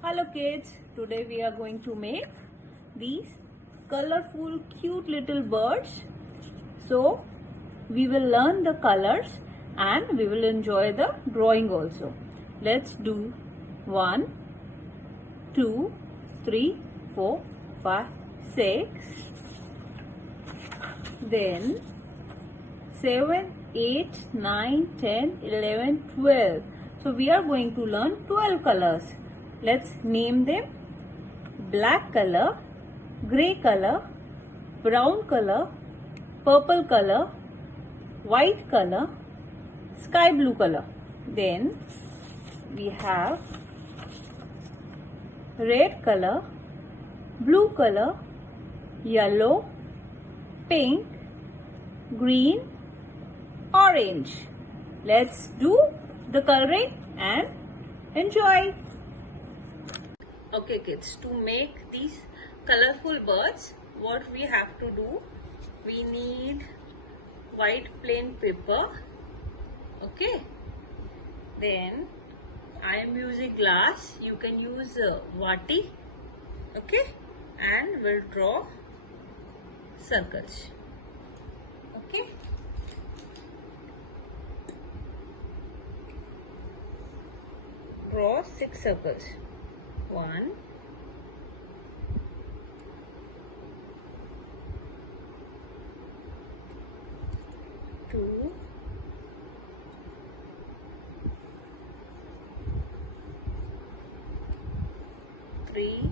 Hello kids, today we are going to make these colorful cute little birds. So we will learn the colors and we will enjoy the drawing also. Let's do 1, 2, 3, 4, 5, 6, then 7, 8, 9, 10, 11, 12. So we are going to learn 12 colors. Let's name them: black color, grey color, brown color, purple color, white color, sky blue color. Then we have red color, blue color, yellow, pink, green, orange. Let's do the coloring and enjoy. Okay kids, to make these colorful birds, what we have to do, we need white plain paper. Okay, then I am using glass, you can use vati. Okay, and we'll draw circles. Okay, draw 6 circles. 1, 2, 3,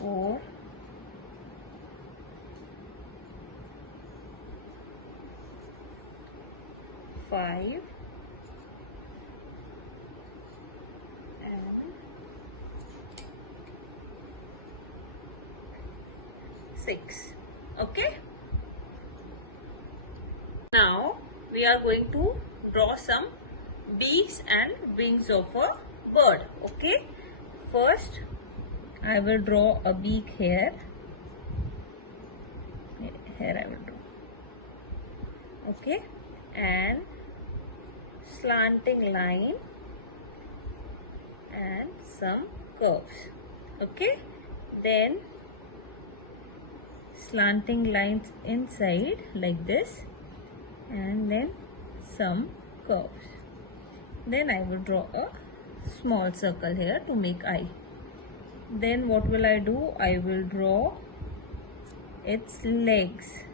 4, 5, and 6. Okay, now we are going to draw some beaks and wings of a bird. Okay, first I will draw a beak here. Here I will draw. Okay, and slanting line and some curves. Okay, then slanting lines inside like this, and then some curves. Then I will draw a small circle here to make eye. Then what will I do? I will draw its legs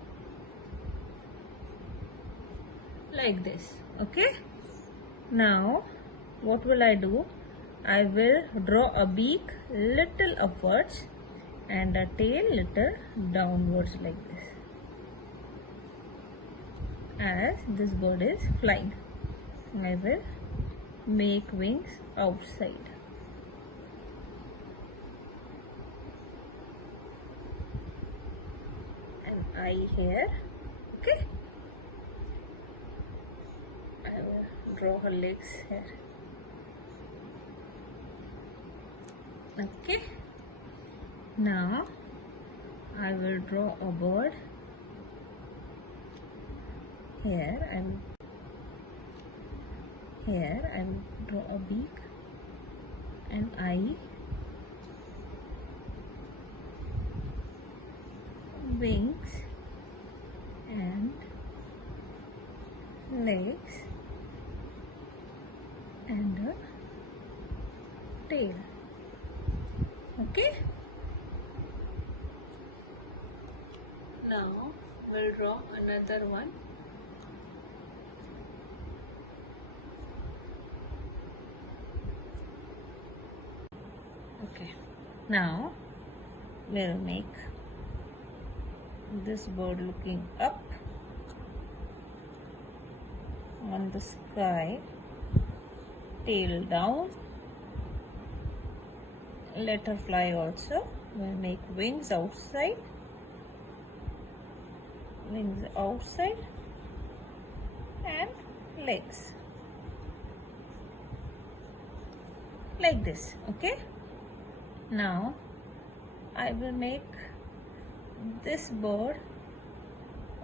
like this. Okay, now what will I do? I will draw a beak little upwards and a tail little downwards like this, as this bird is flying. I will make wings outside. An eye here. Okay, I will draw her legs here. Okay, now I will draw a bird here, and here I will draw a beak, an eye, wings and legs and a tail. Okay, now we'll draw another one. Okay, now we'll make this bird looking up on the sky, tail down. Let her fly also. We'll make wings outside, and legs like this. Okay, now I will make this bird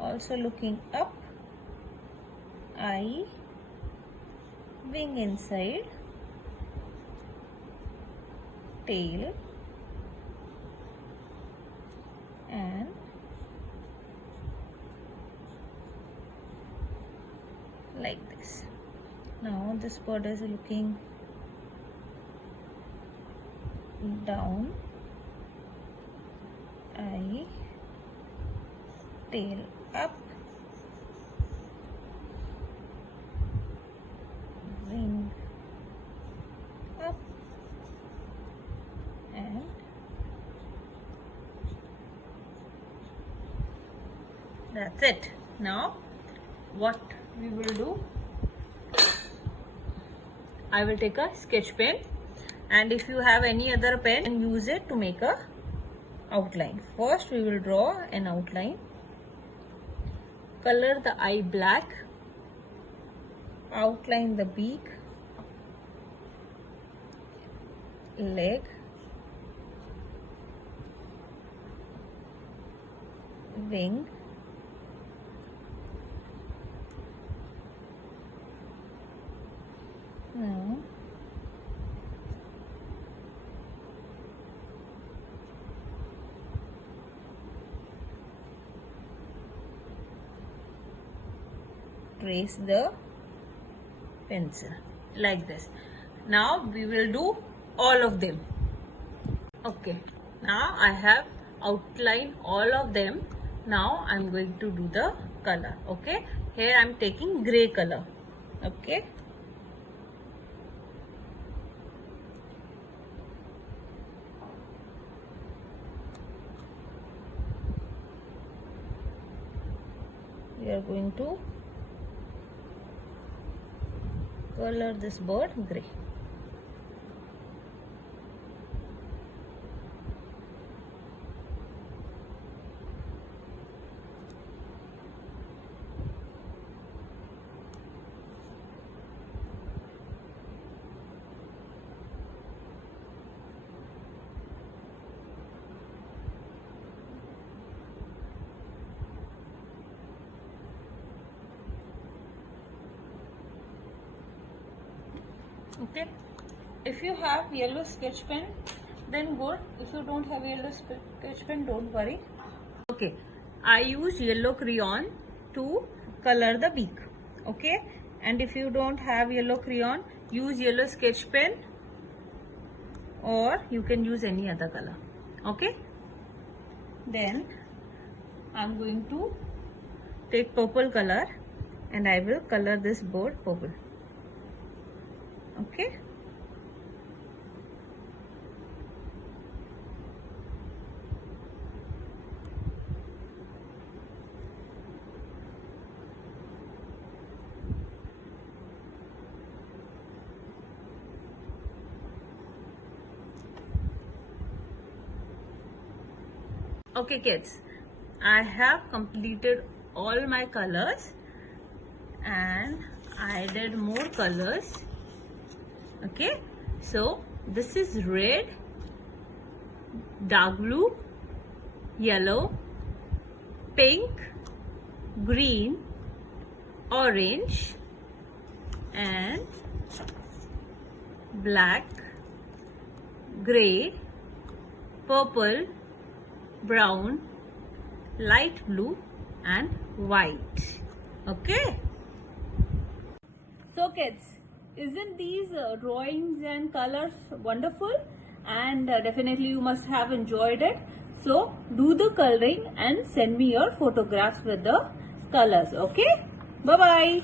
also looking up, eye, wing inside, tail, and like this. Now this bird is looking down, eye, tail up, wing up, and that's it. Now what we will do, I will take a sketch pen, and if you have any other pen, use it to make a outline. First we will draw an outline, color the eye black, outline the beak, leg, wing, now trace the pencil like this. Now we will do all of them. Okay, now I have outlined all of them. Now I'm going to do the color. Okay, here I'm taking gray color. Okay, we are going to color this bird gray. Okay, if you have yellow sketch pen, then good. If you don't have yellow sketch pen, don't worry. Okay, I use yellow crayon to color the beak. Okay, and if you don't have yellow crayon, use yellow sketch pen, or you can use any other color. Okay, then I'm going to take purple color and I will color this bird purple. Okay, okay kids, I have completed all my colors and I added more colors. Okay, so this is red, dark blue, yellow, pink, green, orange, and black, gray, purple, brown, light blue, and white. Okay, so kids, isn't these drawings and colors wonderful? And definitely you must have enjoyed it. So do the coloring and send me your photographs with the colors. Okay, bye bye.